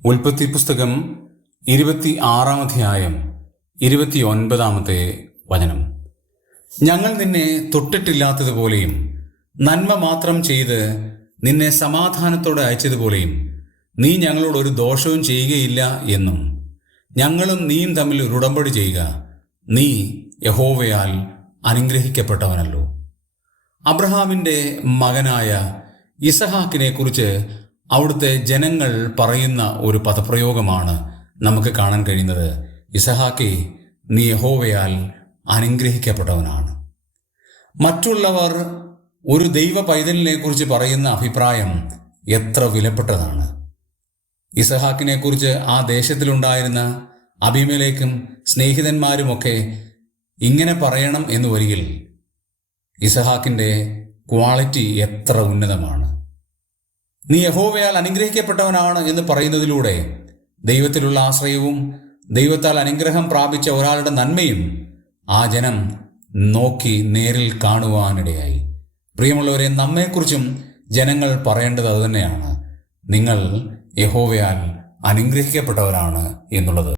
ഉൽപ്പത്തി പുസ്തകം 26-ാം അധ്യായം 29-ാമത്തെ വചനം. ഞങ്ങൾ നിന്നെ തൊട്ടിട്ടില്ലാത്തതുപോലെയും നന്മ മാത്രം ചെയ്ത് നിന്നെ സമാധാനത്തോടെ അയച്ചതുപോലെയും നീ ഞങ്ങളോട് ഒരു ദോഷവും ചെയ്യുകയില്ല എന്നും ഞങ്ങളും നീയും തമ്മിൽ ഒരു ഉടമ്പടി ചെയ്യുക. നീ യഹോവയാൽ അനുഗ്രഹിക്കപ്പെട്ടവനല്ലോ. അബ്രഹാമിൻ്റെ മകനായ ഇസഹാക്കിനെ കുറിച്ച് അവിടുത്തെ ജനങ്ങൾ പറയുന്ന ഒരു പദപ്രയോഗമാണ് നമുക്ക് കാണാൻ കഴിയുന്നത്. ഇസഹാക്കേ, നീ യഹോവയാൽ അനുഗ്രഹിക്കപ്പെട്ടവനാണ്. മറ്റുള്ളവർ ഒരു ദൈവ പൈതലിനെ കുറിച്ച് പറയുന്ന അഭിപ്രായം എത്ര വിലപ്പെട്ടതാണ്. ഇസഹാക്കിനെ കുറിച്ച് ആ ദേശത്തിലുണ്ടായിരുന്ന അബീമേലെക്കും സ്നേഹിതന്മാരുമൊക്കെ ഇങ്ങനെ പറയണം എന്ന് വരികിൽ ഇസഹാക്കിൻ്റെ ക്വാളിറ്റി എത്ര ഉന്നതമാണ്. നീ യഹോവയാൽ അനുഗ്രഹിക്കപ്പെട്ടവനാണ് എന്ന് പറയുന്നതിലൂടെ ദൈവത്തിലുള്ള ആശ്രയവും ദൈവത്താൽ അനുഗ്രഹം പ്രാപിച്ച ഒരാളുടെ നന്മയും ആ ജനം നോക്കി നേരിൽ കാണുവാനിടയായി. പ്രിയമുള്ളവരെ, നമ്മെക്കുറിച്ചും ജനങ്ങൾ പറയേണ്ടത് അതുതന്നെയാണ്. നിങ്ങൾ യഹോവയാൽ അനുഗ്രഹിക്കപ്പെട്ടവരാണ് എന്നുള്ളത്.